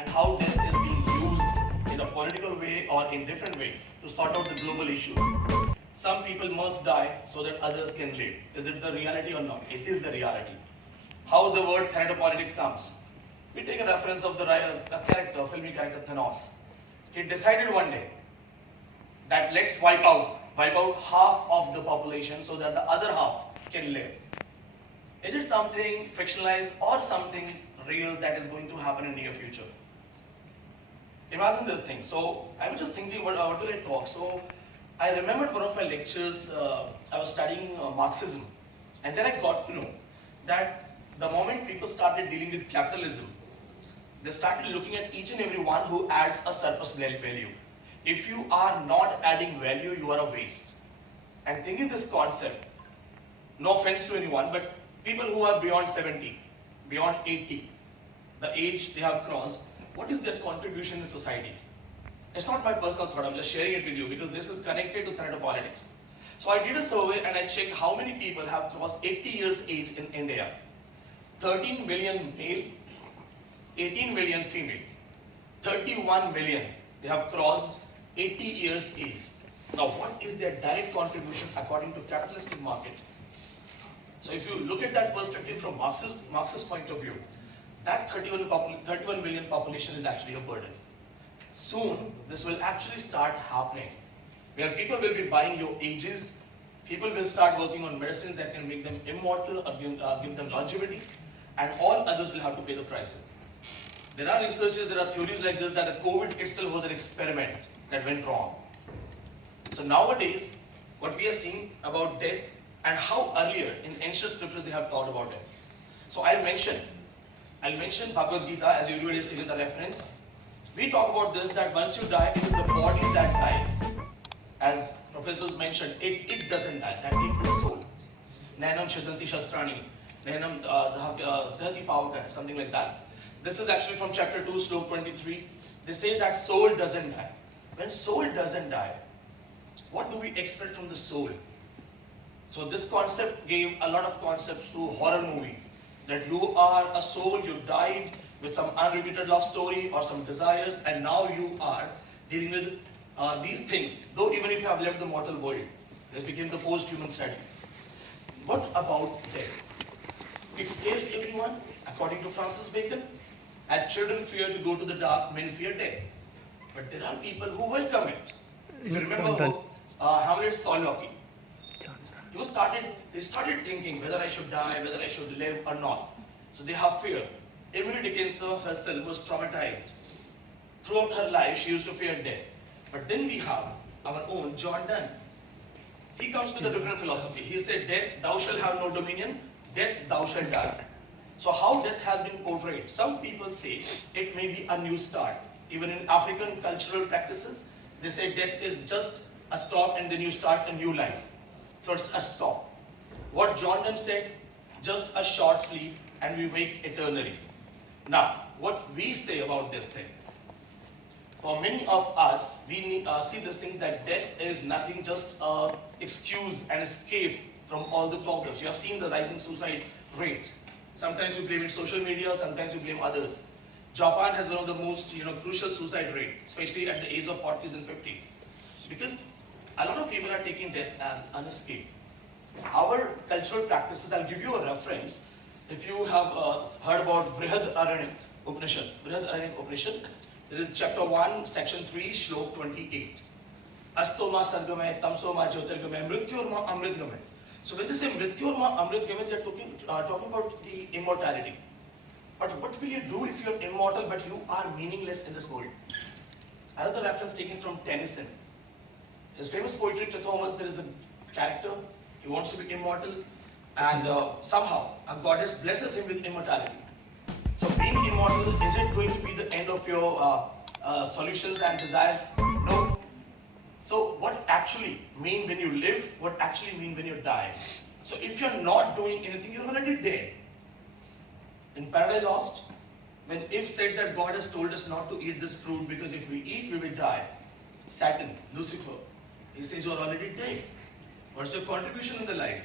and how death is being used in a political way or in different way to sort out the global issue. Some people must die so that others can live. Is it the reality or not? It is the reality. How the word Thanatopolitics comes. We take a reference of the character, filmy character Thanos. He decided one day that let's wipe out half of the population so that the other half can live. Is it something fictionalized or something real that is going to happen in near future? Imagine this thing. So I was just thinking, what will I talk? So I remembered one of my lectures. I was studying Marxism, and then I got to know that the moment people started dealing with capitalism, they started looking at each and every one who adds a surplus value. If you are not adding value, you are a waste. And thinking this concept, no offense to anyone, but people who are beyond 70, beyond 80, the age they have crossed, what is their contribution in society? It's not my personal thought, I'm just sharing it with you because this is connected to Thanatopolitics. So I did a survey and I checked how many people have crossed 80 years age in India. 13 million male, 18 million female, 31 million, they have crossed 80 years age. Now what is their direct contribution according to capitalistic market? So if you look at that perspective from Marxist point of view, that 31 million population is actually a burden. Soon this will actually start happening, where people will be buying your ages, people will start working on medicines that can make them immortal or give them longevity, and all others will have to pay the prices. There are researches, there are theories like this that the COVID itself was an experiment that went wrong. So nowadays, what we are seeing about death and how earlier in ancient scriptures they have thought about it. So I'll mention Bhagavad Gita as everybody is taking the reference. We talk about this that once you die, it is the body that dies. As professors mentioned, it doesn't die, that it is soul. Nainam Shadanti Shastrani, Nainam Dhati Pavaka, something like that. This is actually from chapter 2, slok 23. They say that soul doesn't die. When soul doesn't die, what do we expect from the soul? So this concept gave a lot of concepts to horror movies. That you are a soul, you died with some unrepeated love story or some desires, and now you are dealing with these things. Though even if you have left the mortal world, this became the post-human studies. What about death? It scares everyone, according to Francis Bacon. As children fear to go to the dark, men fear death. But there are people who welcome it. If you remember Hamlet's soliloquy, they started thinking whether I should die, whether I should live or not. So they have fear. Emily Dickinson herself was traumatized. Throughout her life, she used to fear death. But then we have our own John Donne. He comes with a different philosophy. He said, death, thou shalt have no dominion, death, thou shalt die. So how death has been portrayed? Some people say it may be a new start. Even in African cultural practices, they say death is just a stop and then you start a new life. So it's a stop. What John Donne said, just a short sleep and we wake eternally. Now, what we say about this thing? For many of us, we see this thing that death is nothing just an excuse and escape from all the problems. You have seen the rising suicide rates. Sometimes you blame it social media, sometimes you blame others. Japan has one of the most crucial suicide rate, especially at the age of 40s and 50s. Because a lot of people are taking death as an escape. Our cultural practices, I'll give you a reference. If you have heard about Brihad Upanishad, there is chapter 1, section 3, slok 28. Astoma Sargamay, Tamsoma Jyotirgamay, Mrityurma Amritgamay. So when they say Mrityurma Amritgamay, they are talking about the immortality. But what will you do if you're immortal but you are meaningless in this world? Another reference taken from Tennyson. His famous poetry, Thomas, there is a character, he wants to be immortal, and somehow a goddess blesses him with immortality. So being immortal, is it going to be the end of your solutions and desires? No. So what actually mean when you live, what actually mean when you die? So if you're not doing anything, you're already dead. In Paradise Lost, when Eve said that God has told us not to eat this fruit because if we eat, we will die. Satan, Lucifer, he says you're already dead. What's your contribution in the life?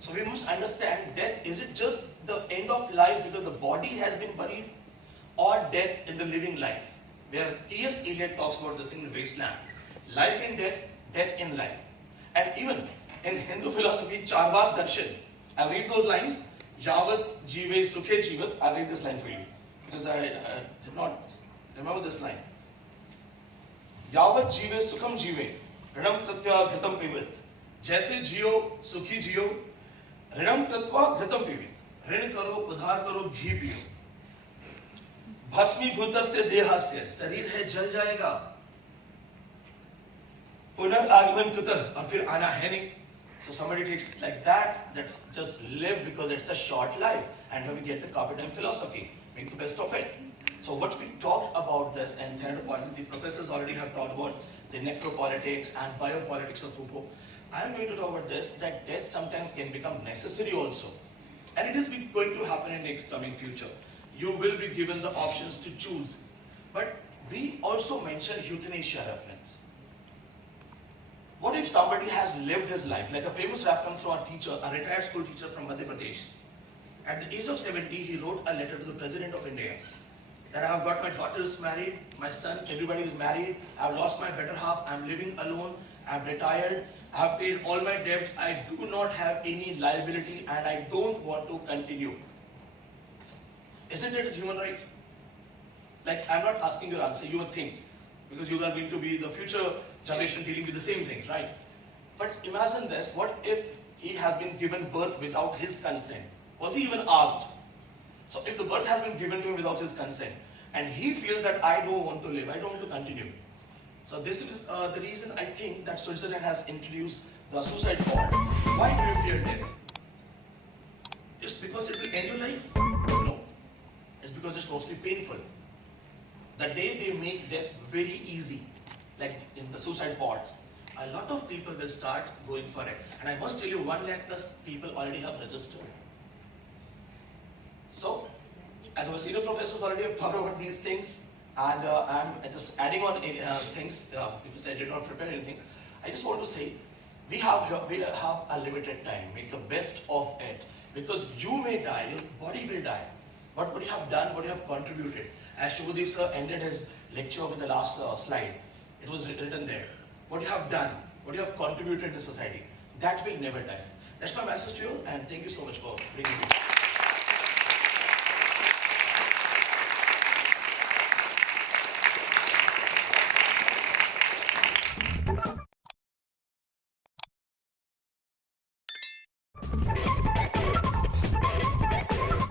So we must understand death, is it just the end of life because the body has been buried? or death in the living life, where T.S. Eliot talks about this thing in Wasteland. Life in death, death in life. And even in Hindu philosophy, Charvak Darshan, I'll read those lines. Yavat jive sukhe jivat. I'll read this line for you because I did not remember this line. Yavat jive sukham jive, rinam pratya ghatam pivit. Jaise jiyo sukhi jiyo, rinam pratva ghatam pivit. Rin karo, udhar karo, ghee piyo. भस्मी भूतस्य देहस्य शरीर है जल जाएगा पुनर्गमन कुतः और फिर आना है नहीं. So somebody takes it like that just live because it's a short life, and here we get the carpe diem philosophy, make the best of it. So what we talked about this, and Thanatopolitics, the professors already have talked about the necropolitics and biopolitics of Foucault. I am going to talk about this, that death sometimes can become necessary also, and it is going to happen in next coming future. You will be given the options to choose. But we also mentioned euthanasia reference. What if somebody has lived his life, like a famous reference to our teacher, a retired school teacher from Madhya Pradesh. At the age of 70, he wrote a letter to the President of India that I have got my daughters married, my son, everybody is married, I have lost my better half, I am living alone, I am retired, I have paid all my debts, I do not have any liability, and I don't want to continue. Isn't it a human right? Like, I'm not asking your answer, you think, because you are going to be the future generation dealing with the same things, right? But imagine this, what if he has been given birth without his consent? Was he even asked? So if the birth has been given to him without his consent, and he feels that I don't want to live, I don't want to continue. So this is the reason I think that Switzerland has introduced the suicide bond. Why do you fear death? Just because it will end your life? No. It's because it's mostly painful. The day they make death very easy, like in the suicide pods, a lot of people will start going for it. And I must tell you, 1 lakh plus people already have registered. So, as our senior professors already have talked about these things, and I'm just adding on things, because I did not prepare anything. I just want to say, we have a limited time. Make the best of it. Because you may die, your body will die. But what you have done, what you have contributed. As Shubhadeep sir ended his lecture with the last slide, it was written there. What you have done, what you have contributed to society, that will never die. That's my message to you, and thank you so much for bringing me.